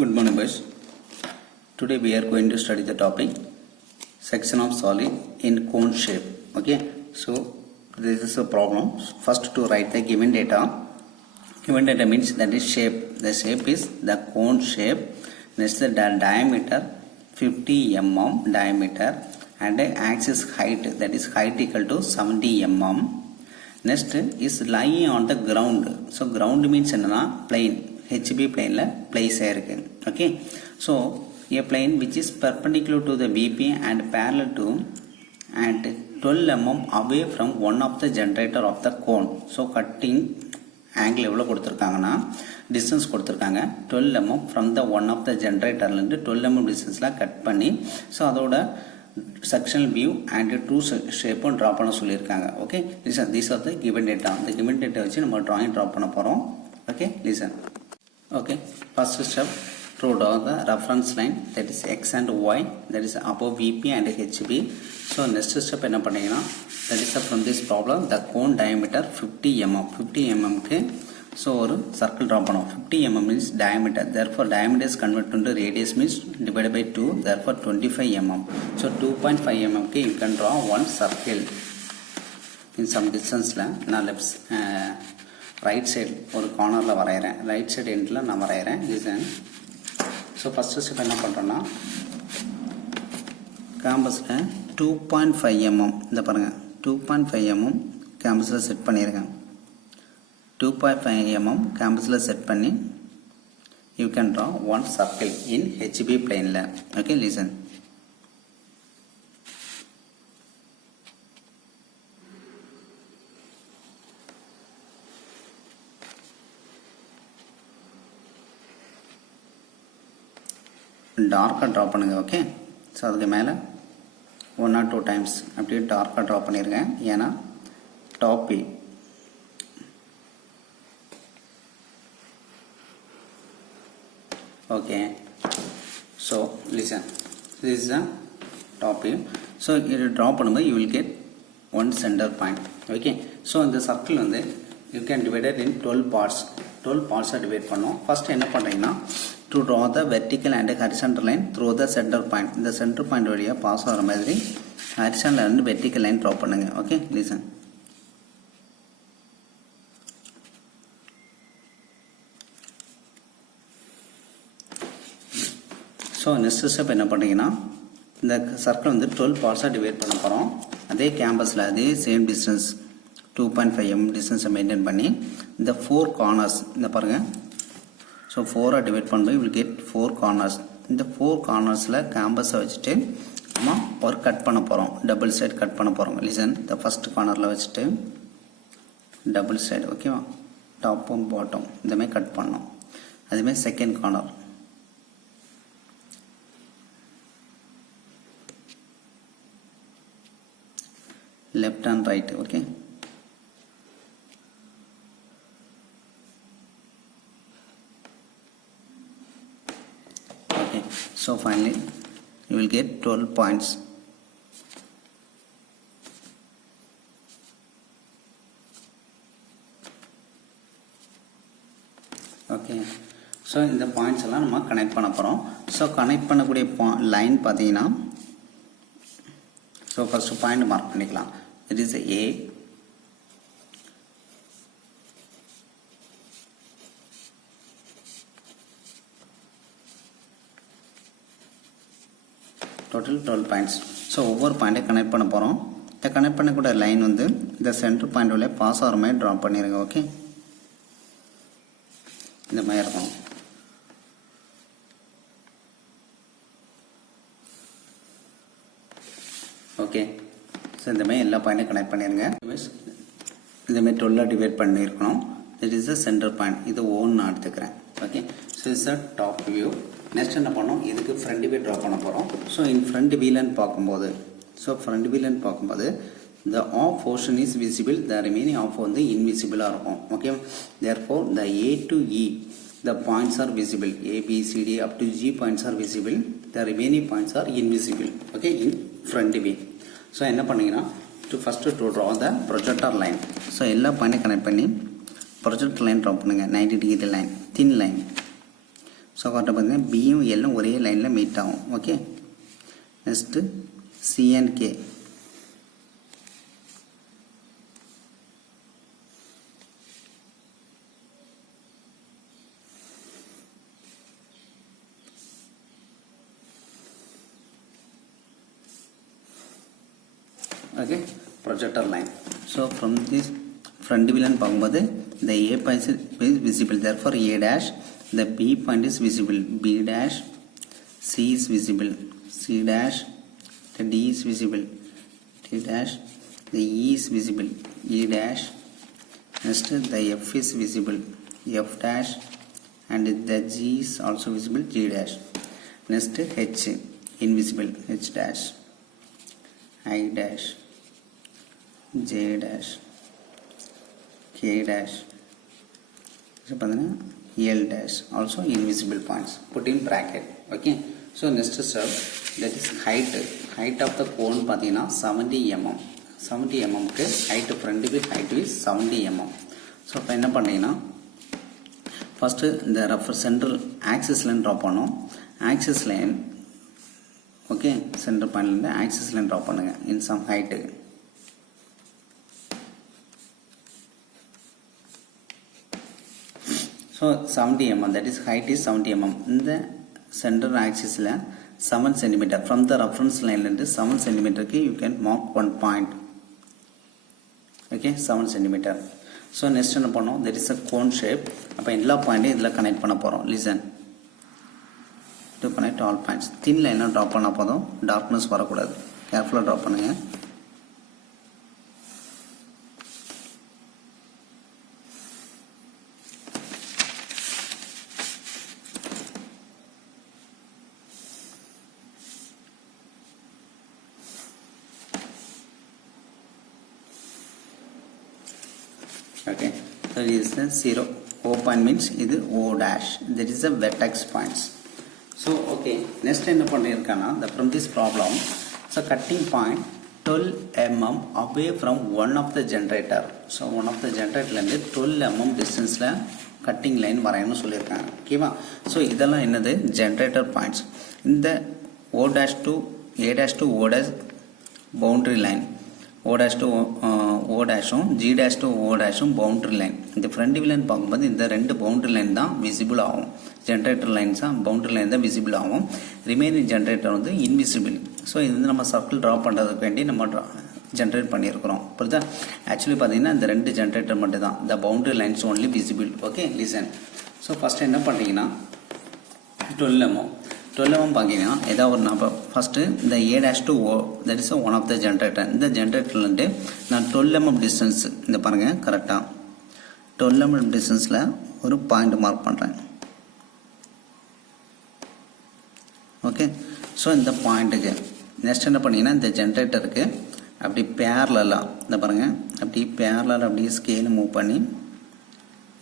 Good morning, boys. Today we are going to study the topic section of solid in cone shape. Okay, so this is a problem. First, to write the given data. Given data means that is shape. The shape is the cone shape. Next, the diameter 50 mm diameter and the axis height, that is height equal to 70 mm. Next is lying on the ground. So ground means plane. HB plane la place ஆயிருக்கு. Okay, so a plane which is perpendicular to the VP and parallel to and 12 mm away from one of the generator of the cone. So cutting angle எவ்வளோ கொடுத்துருக்காங்கன்னா distance கொடுத்துருக்காங்க 12 mm from the one of the generator இருந்து 12 mm distanceல கட் பண்ணி ஸோ அதோட sectional view and true shape draw பண்ண சொல்லியிருக்காங்க. Okay, these are the given data. The given data வச்சு நம்ம drawing draw பண்ண போகிறோம். Okay, listen. Okay, first step, to draw the reference line, that is x and y, that is above VP and HB. So next step என்ன பண்ணீங்கன்னா, that is from this problem, the cone diameter 50 mm. 50 mm க்கு so ஒரு circle draw பண்ணுவோம். 50 mm means diameter, therefore diameter is converted into radius means divided by 2, therefore 25 mm. So 2.5 mm க்கு you can draw one circle in some distance la. Now let's right side ஒரு கார்னரில் வரைகிறேன், right side எண்டில் நான் வரைகிறேன் design. So first step என்ன பண்ணுறோன்னா, கேம்பஸில் 2.5 mm இந்த பாருங்கள் 2.5 mm கேம்பஸில் செட் பண்ணியிருக்கேன். 2.5 mm கேம்பஸில் செட் பண்ணி you can draw one circle in HB பிளேனில். Okay, listen. டார்க்காக ட்ரா பண்ணுங்கள். ஓகே, ஸோ அதுக்கு மேலே 1 or 2 times அப்படியே டார்க்காக ட்ரா பண்ணியிருக்கேன். ஏன்னா டாப்பி okay. So listen, this is the டாப்பி. ஸோ இது ட்ரா பண்ணும்போது you will get one centre point. Okay, so இந்த சர்க்கிள் வந்து you can divided in 12 parts. 12 parts-ஆக டிவைட் பண்ணோம். ஃபஸ்ட்டு என்ன பண்ணுறீங்கன்னா, to draw the vertical and horizontal line through the center point. இந்த center point வழியா பாஸ் ஆகிற மாதிரி horizontal and vertical line draw பண்ணுங்க. Okay, listen. So next step என்ன பண்ணுறீங்கன்னா, இந்த சர்க்கிள் வந்து 12 பார்ட்ஸாக டிவைட் பண்ண போகிறோம். அதே கேம்பஸில் அதே சேம் டிஸ்டன்ஸ் 2.5 mm டிஸ்டன்ஸை மெயின்டைன் பண்ணி இந்த 4 கார்னர்ஸ் இந்த பாருங்கள். ஸோ 4-ஆக டிவைட் பண்ணும்போது வில் கெட் 4 கார்னர்ஸ். இந்த 4 கார்னர்ஸில் கேம்பஸை வச்சுட்டு நம்ம ஒரு கட் பண்ண போகிறோம், டபுள் சைடு கட் பண்ண போகிறோம். லிசன், இந்த ஃபஸ்ட் கார்னரில் வச்சுட்டு டபுள் சைடு, ஓகேவா, டாப்பும் பாட்டம் இந்தமாதிரி கட் பண்ணோம். அதுமாதிரி second corner, left and right. Okay, so finally you will get 12 points. Okay, so இந்த பாயிண்ட்ஸ் எல்லாம் நம்ம கனெக்ட் பண்ண போகிறோம். ஸோ கனெக்ட் பண்ணக்கூடிய லைன் பார்த்தீங்கன்னா, ஸோ ஃபஸ்ட்டு பாயிண்ட் மார்க் பண்ணிக்கலாம். It is A, total 12 points. So ஒவ்வொரு பாயிண்ட்டை கனெக்ட் பண்ண போகிறோம். இந்த கனெக்ட் பண்ணக்கூடிய லைன் வந்து இந்த சென்டர் பாயிண்ட் வழியாக பாஸ் ஆகிற மாதிரி ட்ரா பண்ணிடுங்க. ஓகே, இந்த மாதிரி இருக்கும். ஓகே, ஸோ இந்த மாதிரி எல்லா பாயிண்ட்டையும் கனெக்ட் பண்ணிடுங்க. இந்தமாதிரி 12-ஆக டிவைட் பண்ணியிருக்கணும். It is the centre point. இது ஓன் நான் எடுத்துக்கிறேன். Okay, so it's a top view. Next என்ன பண்ணோம், இதுக்கு ஃப்ரண்ட் வியூ ட்ரா பண்ண போகிறோம். ஸோ இன் ஃப்ரண்ட் வீலன்னு பார்க்கும்போது, the off portion is visible, the remaining off வந்து invisible-ஆக இருக்கும். Okay, therefore the A to E the points are visible. A, B, C, D up to G points are visible. The remaining points are invisible. Okay, in front view. So என்ன பண்ணிங்கன்னா, first to draw the projector line. So எல்லா பாயிண்ட்டையும் connect பண்ணி projector line draw பண்ணுங்கள். 90 degree line, thin line. So கரெக்டாக பார்த்தீங்கன்னா பியும் எல்லும் ஒரே லைனில் மீட் ஆகும். Okay, next C and K. Okay, projector line. So from this front view line பார்க்கும்போது the A point is visible, therefore A dash, the B point is visible, B dash, C is visible, C dash, the D is visible, D dash, the E is visible, E dash, next the F is visible, F dash, and the G is also visible, G dash. Next H invisible, H dash, I dash, J dash, K dash, L dash, also invisible points, put in bracket. Okay, so next step, that is height of the cone பார்த்தீங்கன்னா 70 mm. 70 mm க்கு height, front view height is 70 mm. So இப்போ என்ன பண்ணீங்கன்னா first இந்த refer central axis line draw பண்ணோம். Axis line okay, centre பாயிண்ட்லேருந்து axis line draw பண்ணுங்க in some height. So 70 mm, that is height is 70 mm. இந்த சென்டர் ஆக்சிஸில் 7 cm from the reference லைன்லேருந்து 7 cm you can mark one point. Okay, 7 cm. So next என்ன பண்ணோம், there is a cone shape. அப்போ எல்லா பாயிண்ட்டையும் இதில் கனெக்ட் பண்ண போகிறோம். Listen to connect all points. thin line draw பண்ண போதும், டார்க்னஸ் வரக்கூடாது. கேர்ஃபுல்லாக ட்ரா பண்ணுங்க. Okay, so this is the 0. O point means இது O dash. That is the vertex points. So okay, next என்ன பண்ணியிருக்கானா, from this problem, so cutting point 12 mm away from one of the generator. So one of the generatorலேருந்து 12 mm டிஸ்டன்ஸில் cutting line வரையணும்னு சொல்லியிருக்காங்க. ஓகேவா? So இதெல்லாம் என்னது, generator points. இந்த O dash to A dash to O dash boundary line, O dash to O டேஷும் G dash to O டேஷும் பவுண்டரி லைன். இந்த ஃப்ரண்ட் வியூ லைன் பார்க்கும்போது இந்த ரெண்டு பவுண்டரி லைன் தான் விசிபிள் ஆகும். ஜென்ரேட்டர் லைன்ஸ் தான் பவுண்டரி லைன் தான் விசிபிள் ஆகும். ரிமைனிங் ஜென்ரேட்டர் வந்து இன்விசிபிள். ஸோ இது வந்து நம்ம சர்க்கிள் ட்ரா பண்ணுறதுக்கு வேண்டி நம்ம ஜென்ரேட் பண்ணியிருக்கிறோம். புரியுதா? ஆக்சுவலி பார்த்தீங்கன்னா இந்த ரெண்டு ஜென்ரேட்டர் மட்டும் தான், இந்த boundary lines only visible. Okay, listen. So first என்ன பண்ணுறீங்கன்னா 12 mm பார்த்தீங்கன்னா ஏதாவது ஒரு நம்பர் ஃபஸ்ட்டு இந்த A dash to O, that is one of the generator. இந்த ஜென்ரேட்டர்லேருந்து நான் 12 mm டிஸ்டன்ஸ், இந்த பாருங்கள் கரெக்டாக 12 mm டிஸ்டன்ஸில் ஒரு பாயிண்ட் மார்க் பண்ணுறேன். ஓகே, ஸோ இந்த பாயிண்ட்டுக்கு நெக்ஸ்ட் என்ன பண்ணிங்கன்னா இந்த ஜென்ரேட்டருக்கு அப்படி பேரலாக, இந்த பாருங்கள் அப்படி பேரலாக அப்படியே ஸ்கேல் மூவ் பண்ணி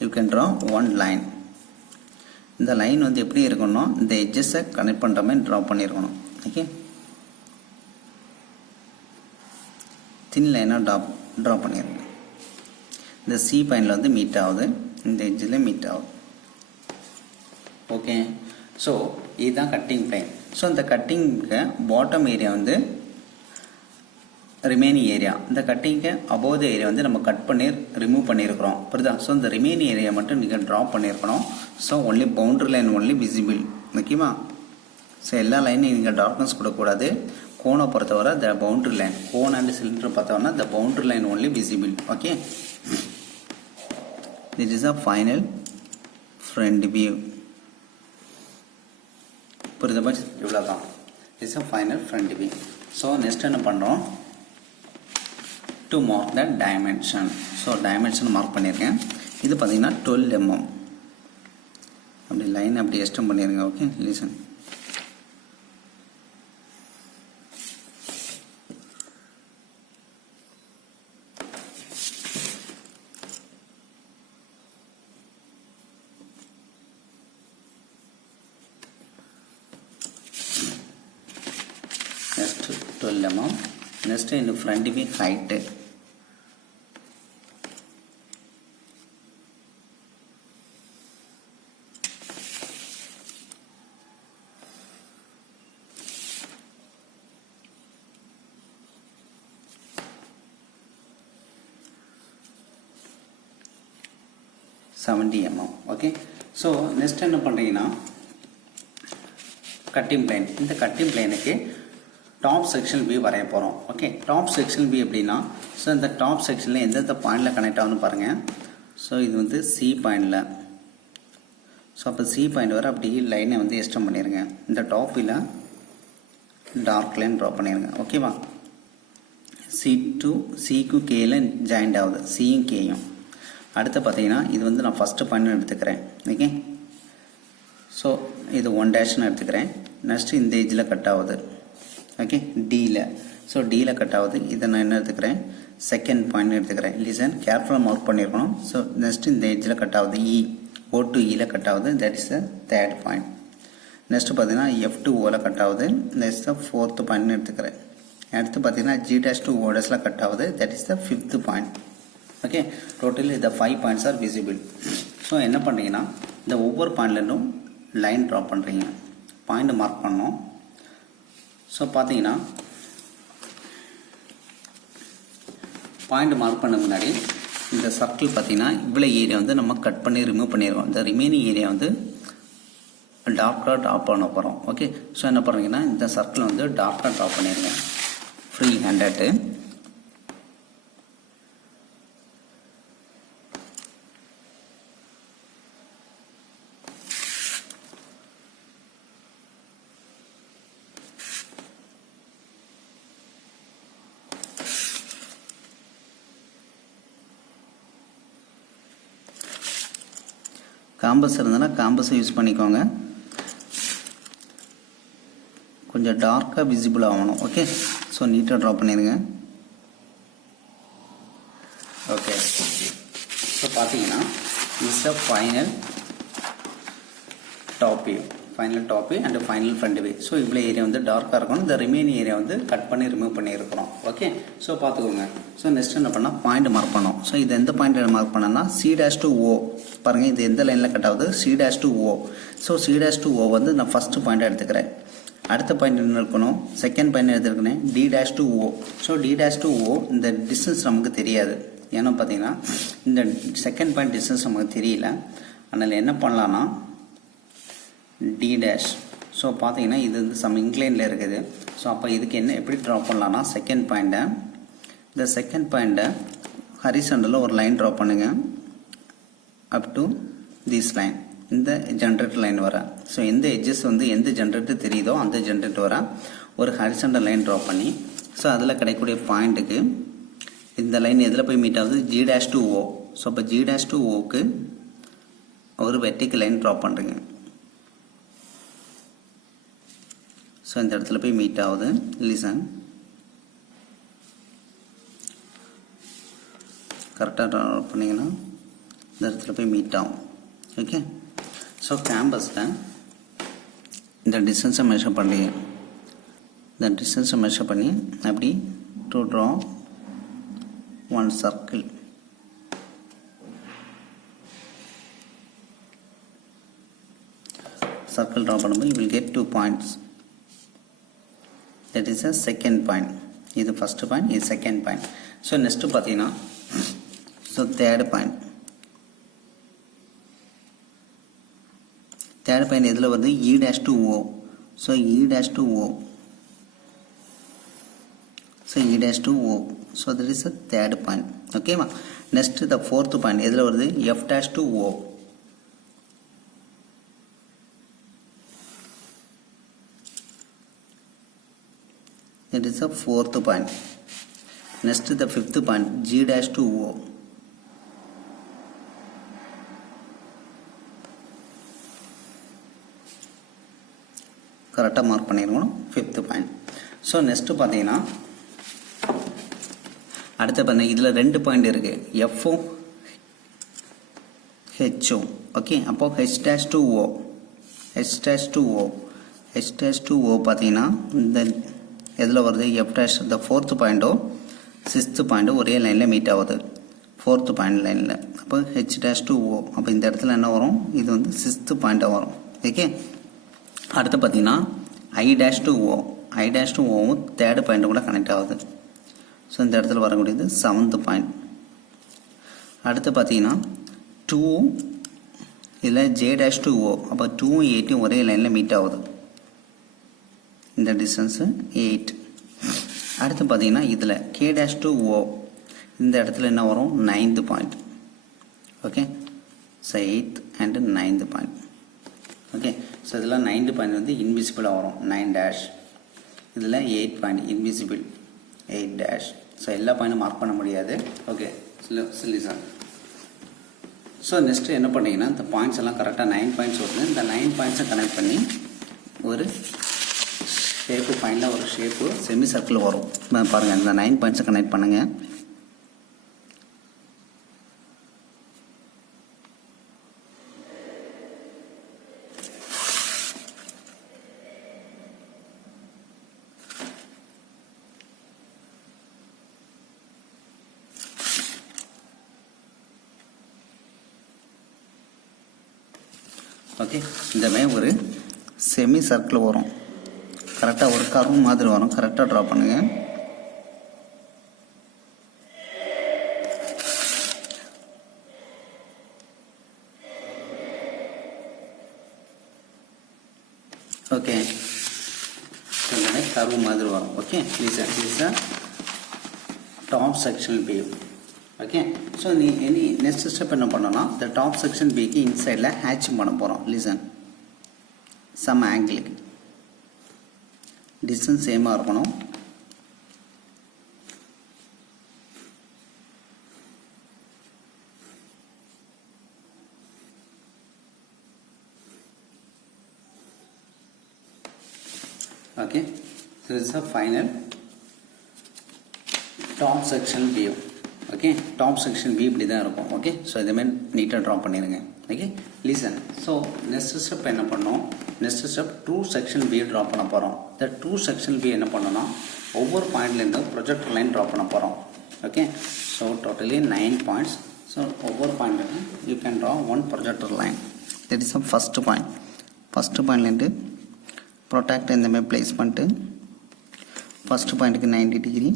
you can draw one line. இந்த லைன் வந்து எப்படி இருக்கணும், இந்த எட்ஜஸை கனெக்ட் பண்ணுற மாதிரி ட்ரா பண்ணியிருக்கணும். ஓகே, தின் லைனாக ட்ரா பண்ணியிருக்கேன். இந்த சி பாயிண்டில் வந்து மீட் ஆகுது, இந்த எட்ஜில் மீட் ஆகுது. ஓகே, ஸோ இதுதான் கட்டிங் லைன். ஸோ இந்த கட்டிங்க்கு பாட்டம் ஏரியா வந்து ரிமைனிங் ஏரியா, இந்த கட்டிங்க்கு அபோவ் த ஏரியா வந்து நம்ம கட் பண்ணி ரிமூவ் பண்ணியிருக்கிறோம். புரியுதா? ஸோ இந்த ரிமைனிங் ஏரியா மட்டும் நீங்கள் ட்ரா பண்ணியிருக்கணும். So only boundary line only visible. ஓகேவா? ஸோ எல்லா லைனையும் நீங்கள் டார்க்னஸ் கொடுக்கக்கூடாது. கோனை பொறுத்தவரை the boundary line, cone and cylinder பார்த்தோம்னா the boundary line only visible. Okay, this is a final front view. புரியுதா பாய்ஸ்? இவ்வளோ தான், it's a final front view. So next என்ன பண்ணுறோம், to mark the dimension. So dimension mark பண்ணியிருக்கேன். இது பார்த்தீங்கன்னா 12 mm. அப்படி லைன் அப்படி எக்ஸ்டெண்ட் பண்ணிடுங்க. Okay, listen. Next 12 mm. Next இந்த front view height. 70 mm. Okay. So next என்ன பண்ணுறீங்கன்னா கட்டிங் பிளேன். இந்த கட்டிங் பிளேனுக்கு டாப் செக்ஷன் பி வரைய போகிறோம். ஓகே. டாப் செக்ஷன் பி எப்படின்னா, ஸோ இந்த டாப் செக்ஷனில் எந்தெந்த பாயிண்டில் கனெக்ட் ஆகுதுன்னு பாருங்கள். ஸோ இது வந்து சி பாயிண்டில். ஸோ அப்போ சி பாயிண்ட் வர அப்படி லைனை வந்து எக்ஸ்டெண்ட் பண்ணிடுங்க. இந்த டாப்பில் டார்க் லைன் ட்ரா பண்ணிடுங்க. ஓகேவா. சி டு சிக்கும் கேயில் ஜாயிண்ட் ஆகுது, சியும் கேயும். அடுத்து பார்த்தீங்கன்னா இது வந்து நான் ஃபஸ்ட்டு பாயிண்ட் எடுத்துக்கிறேன். ஓகே. ஸோ இது 1' எடுத்துக்கிறேன். நெக்ஸ்ட்டு இந்த ஏஜில் கட் ஆகுது. ஓகே. டியில். ஸோ டியில் கட் ஆகுது. இதை நான் என்ன எடுத்துக்கிறேன், செகண்ட் பாயிண்ட் எடுத்துக்கிறேன். லிசன் கேர்ஃபுல்லாக மார்க் பண்ணியிருக்கணும். ஸோ நெக்ஸ்ட்டு இந்த ஏஜில் கட் ஆகுது, இ O to Eயில் கட் ஆகுது. That is the third point. Next பார்த்தீங்கன்னா F to Oவில் கட் ஆகுது. நெக்ஸ்ட் த ஃபோர்த்து பாயிண்ட் எடுத்துக்கிறேன். அடுத்து பார்த்தீங்கன்னா G' to O' கட் ஆகுது. That is the fifth point. Okay. Totally இந்த 5 பாயிண்ட்ஸ் ஆர் விசிபிள். ஸோ என்ன பண்ணுறீங்கன்னா இந்த ஒவ்வொரு பாயிண்ட்லேருந்தும் லைன் ட்ரா பண்ணுறீங்க, பாயிண்ட் மார்க் பண்ணோம். ஸோ பார்த்தீங்கன்னா பாயிண்ட் மார்க் பண்ண முன்னாடி இந்த சர்க்கிள் பார்த்தீங்கன்னா இவ்வளோ ஏரியா வந்து நம்ம கட் பண்ணி ரிமூவ் பண்ணிடுவோம். இந்த ரிமைனிங் ஏரியா வந்து டார்க்காக ட்ரா பண்ண போகிறோம். ஓகே. ஸோ என்ன பண்ணுறீங்கன்னா இந்த சர்க்கிள் வந்து டார்க்காக ட்ரா பண்ணிடுங்க, ஃப்ரீ ஹேண்டட்டு. காம்பஸ் இருந்ததுன்னா காம்பஸை யூஸ் பண்ணிக்கோங்க, கொஞ்சம் டார்க்காக விசிபிள் ஆகணும். ஓகே. ஸோ நீட்டாக ட்ரா பண்ணிடுங்க. ஓகே. ஸோ பார்த்தீங்கன்னா is the final top view, final top view and final front view. So இவ்வளோ ஏரியா வந்து டார்க்காக இருக்கணும். இந்த ரிமைனிங் ஏரியா வந்து கட் பண்ணி ரிமூவ் பண்ணியிருக்கிறோம். ஓகே. ஸோ பார்த்துக்கோங்க. ஸோ நெக்ஸ்ட் என்ன பண்ணால் பாயிண்ட் மார்க் பண்ணோம். ஸோ இது எந்த பாயிண்ட் மார்க் பண்ணோன்னா C' to O. பாருங்கள் இது எந்த லைனில் கட் ஆகுது, C' to O. So C' to O வந்து நான் ஃபஸ்ட்டு பாயிண்ட் எடுத்துக்கிறேன். அடுத்த பாயிண்ட் என்ன இருக்கணும், செகண்ட் பாயிண்ட் எடுத்துருக்கேன் D' to O. So D' to O இந்த டிஸ்டன்ஸ் நமக்கு தெரியாது. ஏன்னா பார்த்தீங்கன்னா இந்த செகண்ட் பாயிண்ட் டிஸ்டன்ஸ் நமக்கு தெரியல. அதனால் என்ன பண்ணலான்னா D'. ஸோ பார்த்தீங்கன்னா இது வந்து சம் இன்க்ளைனில் இருக்குது. ஸோ அப்போ இதுக்கு என்ன எப்படி ட்ரா பண்ணலான்னா செகண்ட் பாயிண்ட்டை, இந்த செகண்ட் பாயிண்ட்டை ஹரிசாண்டலில் ஒரு லைன் ட்ரா பண்ணுங்கள் அப் டு திஸ் லைன், இந்த ஜென்ரேட்டர் லைன் வர. ஸோ எந்த எட்ஜஸ் வந்து எந்த ஜென்ரேட்டர் தெரியுதோ அந்த ஜென்ரேட்டர் வர ஒரு ஹரிசாண்டல் லைன் ட்ரா பண்ணி, ஸோ அதில் கிடைக்கக்கூடிய பாயிண்ட்டுக்கு இந்த லைன் எதில் போய் மீட் ஆகுது, G' to O. ஸோ அப்போ G' to Oக்கு ஒரு வெர்டிக்கல் லைன் ட்ரா பண்ணுறீங்க. ஸோ இந்த இடத்துல போய் மீட் ஆகுது. லிசன் கரெக்டாக ட்ரா பண்ணிங்கன்னா இந்த இடத்துல போய் மீட் ஆகும். ஓகே. ஸோ கேம்பஸில் இந்த டிஸ்டன்ஸை மெஷர் பண்ணுறீங்க. இந்த டிஸ்டன்ஸை மெஷர் பண்ணி அப்படி to draw one circle. Circle draw பண்ணும்போது you will get 2 points. That is a second point. இது ஃபஸ்ட்டு பாயிண்ட், இது செகண்ட் பாயிண்ட். ஸோ நெக்ஸ்ட்டு பார்த்தீங்கன்னா so third point. Third point எதில் வருது, E' to O. So E' to O. So E' to O. So that is a third point. ஓகேவா. Next the fourth point எதில் வருது, F' to O. That is the fourth point. Next the fifth point, G' to O. கரெக்டாக மார்க் பண்ணிருக்கணும், fifth point. So next பார்த்தீங்கன்னா அடுத்த பார்த்தீங்கன்னா இதில் 2 பாயிண்ட் இருக்குது, எஃப்பும் ஹெச்சும். ஓகே. அப்போது H' to O, H' to O, H' to O பார்த்தீங்கன்னா இந்த எதில் வருது, F'. இந்த ஃபோர்த்து பாயிண்ட்டோ சிக்ஸ்த்து பாயிண்ட்டோ ஒரே லைனில் மீட் ஆகுது, ஃபோர்த்து பாயிண்ட் லைனில். அப்போ H' to O. அப்போ இந்த இடத்துல என்ன வரும், இது வந்து சிக்ஸ்த்து பாயிண்ட்டாக வரும். ஓகே. அடுத்து பார்த்தீங்கன்னா I' to O, I' to Oவும் தேர்டு பாயிண்ட்டு கூட கனெக்ட் ஆகுது. ஸோ இந்த இடத்துல வரக்கூடியது செவன்த்து பாயிண்ட். அடுத்து பார்த்தீங்கன்னா 2 இதில் ஜே டேஷ் டு ஓ, அப்போ 2ம் 8ம் ஒரே லைனில் மீட் ஆகுது. இந்த டிஸ்டன்ஸு 8. அடுத்து பார்த்தீங்கன்னா இதில் கே டேஷ் டு ஓ, இந்த இடத்துல என்ன வரும், 9th point. Okay, so 8th and 9th point. Okay, so இதில் 9th பாயிண்ட் வந்து இன்விசிபிளாக வரும், 9 டேஷ். இதில் 8 பாயிண்ட் இன்விசிபிள், 8 டேஷ். ஸோ எல்லா பாயிண்ட்டும் மார்க் பண்ண முடியாது. ஓகே, சொல்லி சார். ஸோ நெக்ஸ்ட்டு என்ன பண்ணிங்கன்னா இந்த பாயிண்ட்ஸ் எல்லாம் கரெக்டாக 9 பாயிண்ட்ஸ் வருது. இந்த 9 பாயிண்ட்ஸை கனெக்ட் பண்ணி ஒரு ஷேப்பு பாயிண்டில் ஒரு ஷேப்பு செமி சர்க்கிள் வரும். பாருங்கள், இந்த 9 பாயிண்ட்ஸை கனெக்ட் பண்ணுங்கள். ஓகே, இந்த மாதிரி ஒரு செமி சர்க்கிள் வரும். கரெக்டாக ஒரு கர்வ் மாதிரி வரும். கரெக்டாக ட்ரா பண்ணுங்கள். ஓகே, இந்த மாதிரி கர்வ் மாதிரி வரும். Okay, please top section view. Okay, so next step என்ன பண்ணோம்னா இந்த டாப் செக்ஷன் பிக்கு இன்சைடில் ஹேட்சிங் பண்ண போகிறோம். லிசன், சம் ஆங்கிளுக்கு டிஸ்டன்ஸ் சேமாக இருக்கணும். Okay, so it's a final top section view. Okay, top section view இப்படி தான் இருக்கும். ஓகே, ஸோ இதுமாதிரி நீட்டாக ட்ரா பண்ணிடுங்க. Okay, listen. So next step என்ன பண்ணோம், next step 2 section view draw பண்ண போகிறோம். இந்த 2 செக்ஷன் வியூ என்ன பண்ணோம்னா ஒவ்வொரு பாயிண்ட்லேருந்து ப்ரொஜெக்டர் லைன் ட்ரா பண்ண போகிறோம். Okay, so totally 9 points. So ஒவ்வொரு பாயிண்ட்லையும் you can draw 1 projector line. That is first point. First பாயிண்ட்லேருந்து ப்ரொடெக்டர் இந்த மாதிரி ப்ளேஸ் பண்ணிட்டு ஃபஸ்ட்டு பாயிண்ட்டுக்கு 90 டிகிரி,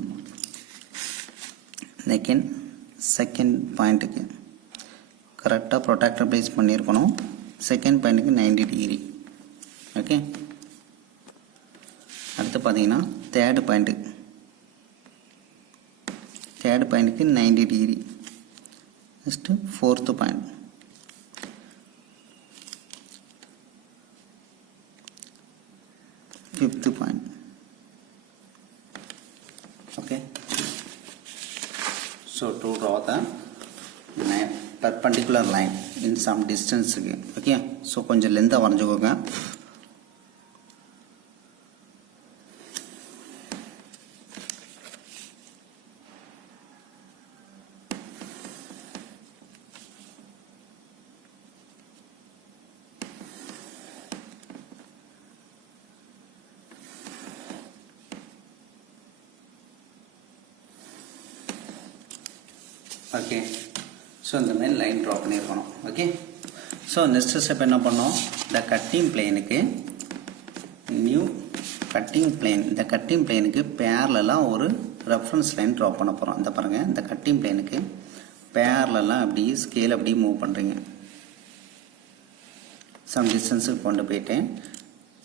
செகண்ட் பாயிண்ட்டுக்கு கரெக்டாக ப்ரொடெக்டர் ப்ளேஸ் பண்ணியிருக்கணும். செகண்ட் பாயிண்ட்டுக்கு 90 டிகிரி. ஓகே, அடுத்து பார்த்தீங்கன்னா தேர்டு பாயிண்ட்டுக்கு 90 degree. Next fourth point, fifth point. Okay, so to draw the perpendicular line in some distance. Okay, so கொஞ்சம் லென்த்தாக வரைஞ்சுக்கோங்க. ஓகே, ஸோ இந்த மாதிரி லைன் ட்ரா பண்ணியிருக்கணும். ஓகே, ஸோ நெக்ஸ்ட் ஸ்டெப் என்ன பண்ணோம், இந்த கட்டிங் பிளேனுக்கு நியூ கட்டிங் பிளேன், இந்த கட்டிங் பிளேனுக்கு பேரலாக ஒரு ரெஃபரன்ஸ் லைன் ட்ரா பண்ண போகிறோம். இந்த பாருங்கள், இந்த கட்டிங் பிளேனுக்கு பேரலாக அப்படி ஸ்கேல் அப்படி மூவ் பண்ணுறீங்க. சம் டிஸ்டன்ஸுக்கு கொண்டு போயிட்டு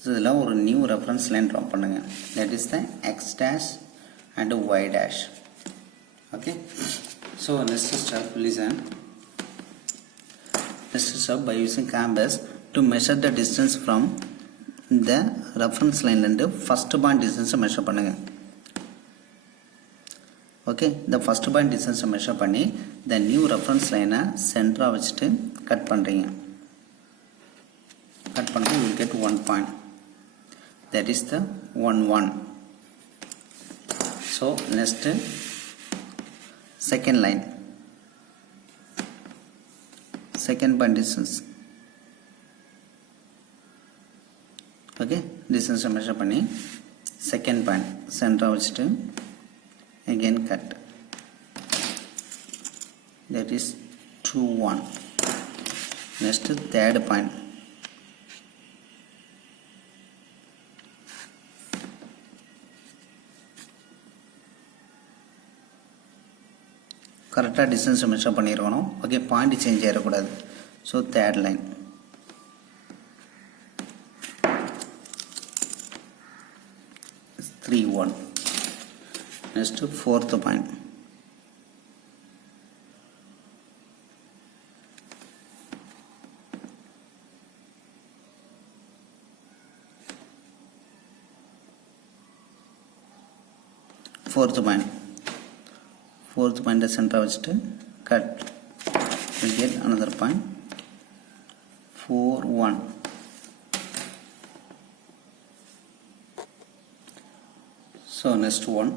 இதில் ஒரு நியூ ரெஃபரன்ஸ் லைன் ட்ரா பண்ணுங்கள். That is the X dash and Y dash. Okay, so next step, listen. Next step, by using compass to measure the distance from the reference line and first point distance measure பண்ணுங்க. Okay, the first point distance measure பண்ணி the new reference line சென்டரா வச்சுட்டு கட் பண்ணுறீங்க. கட் பண்ணி you will get 1 point. That is the 1 So next second line, second point distance. Okay, distance measure பண்ணி second point center வச்சுட்டு again cut. That is 2 1. Next third point, கரெக்டாக distance measure பண்ணியிருக்கணும். Okay, point change ஆகிடக்கூடாது. So third line 3 1. Next fourth point. Fourth point the center of it cut. We get another point 4 1. So next one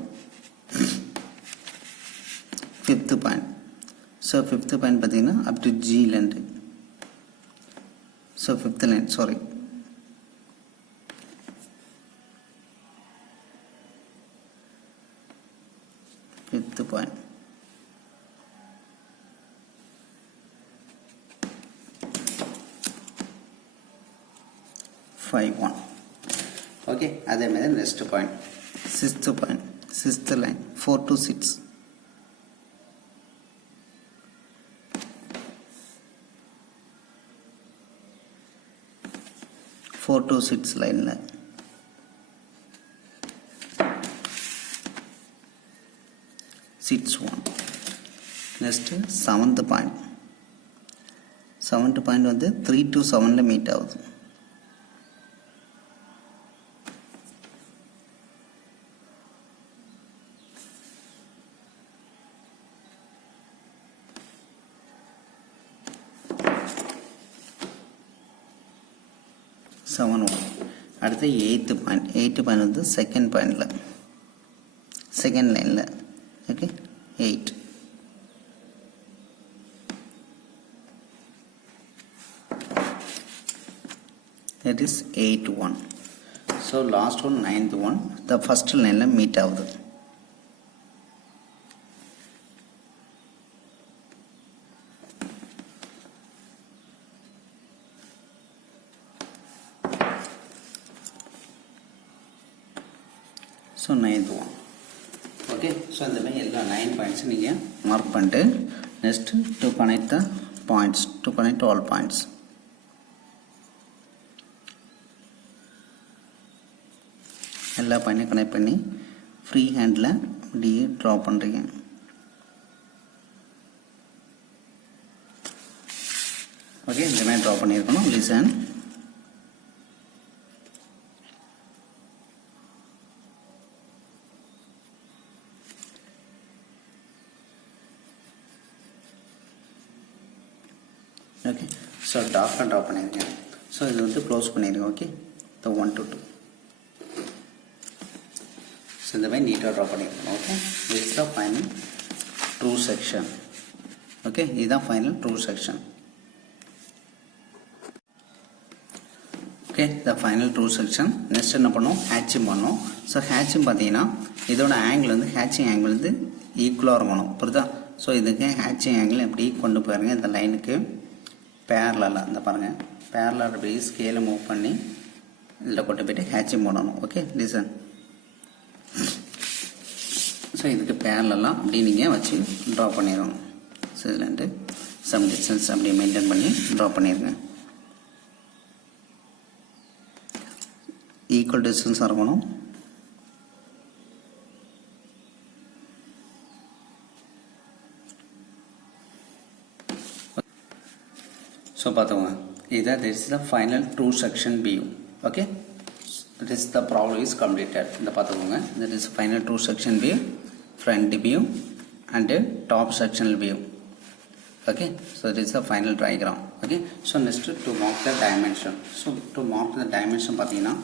fifth point. So fifth point pathina up to G length. So fifth line, sorry. Fifth point. 5 1. Okay, அதே மாதிரி next point. Sixth point, sixth line 4 to 6. 4 to 6 line la 6 1. Next seventh point. Seventh point வந்து 3 to 7 ல மீட் ஆகுது. Seven one. அடுத்து eighth point வந்து செகண்ட் பாயிண்டில் செகண்ட் லைனில் ஓகே 8. That is 8 1. So last one 9th one the first line la meet ஆகுது. So 9th one. Okay, so இந்த மாதிரி எல்லா 9 points நீங்கள் மார்க் பண்ணிட்டு next to connect the points, to connect all points. எல்லா பாயிண்டையும் கனெக்ட் பண்ணி ஃப்ரீ ஹேண்டில் அப்படியே ட்ரா பண்ணுறீங்க. ஓகே, இந்த மாதிரி ட்ரா பண்ணியிருக்கணும். லிசன். ஓகே, ஸோ டார்க்காக ட்ரா பண்ணியிருக்கேன். ஸோ இது வந்து க்ளோஸ் பண்ணிடுங்க. ஓகே, த 1 to 2. ஸோ இந்த மாதிரி நீட்டாக ட்ரா பண்ணியிருக்கணும். Okay, it's the final true section. Okay, இதுதான் final true section. Okay, the final true section. Next என்ன பண்ணோம், ஹேட்சிங் பண்ணோம். ஸோ ஹேட்சிங் பார்த்தீங்கன்னா இதோட ஆங்கிள் வந்து ஹேட்சிங் ஆங்கிள் வந்து ஈக்குவலாக இருக்கணும். புரியுதா? ஸோ இதுக்கு ஹேட்சிங் ஆங்கிள் எப்படி கொண்டு போயிருங்க, இந்த லைனுக்கு பேரலாக இந்த பாருங்கள், பேரலாக அப்படி ஸ்கேலை மூவ் பண்ணி இதில் கொண்டு போய்ட்டு ஹேட்சிங் பண்ணணும். Okay, listen. ஸோ இதுக்கு பேரலாம் அப்படி நீங்கள் வச்சு ட்ரா பண்ணிடணும். ஸோ இதுலேருந்து சம் டிஸ்டன்ஸ் அப்படி மெயின்டைன் பண்ணி ட்ரா பண்ணிடுங்க. ஈக்குவல் டிஸ்டன்ஸாக இருக்கணும். ஸோ பார்த்துக்கோங்க, இதுதான் this is the final true section view. Okay, that is the problem is completed. இந்த பார்த்துக்கோங்க, that is final true section view, front view and top sectional view. Okay, so this is the final diagram. Okay, so next to mark the dimension. So to mark the dimension பார்த்தீங்கன்னா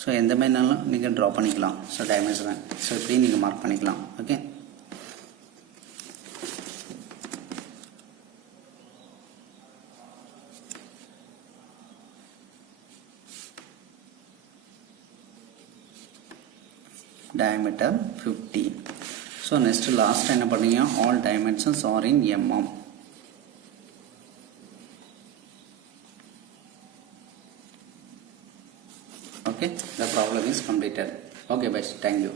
ஸோ எந்த மாதிரினாலும் நீங்கள் ட்ரா பண்ணிக்கலாம். ஸோ டைமென்ஷனை ஸோ இப்படி நீங்கள் மார்க் பண்ணிக்கலாம். Okay, diameter 50. So next last என்ன பண்ணீங்க, all dimensions are in mm. Okay, the problem is completed. Okay, bye. Thank you.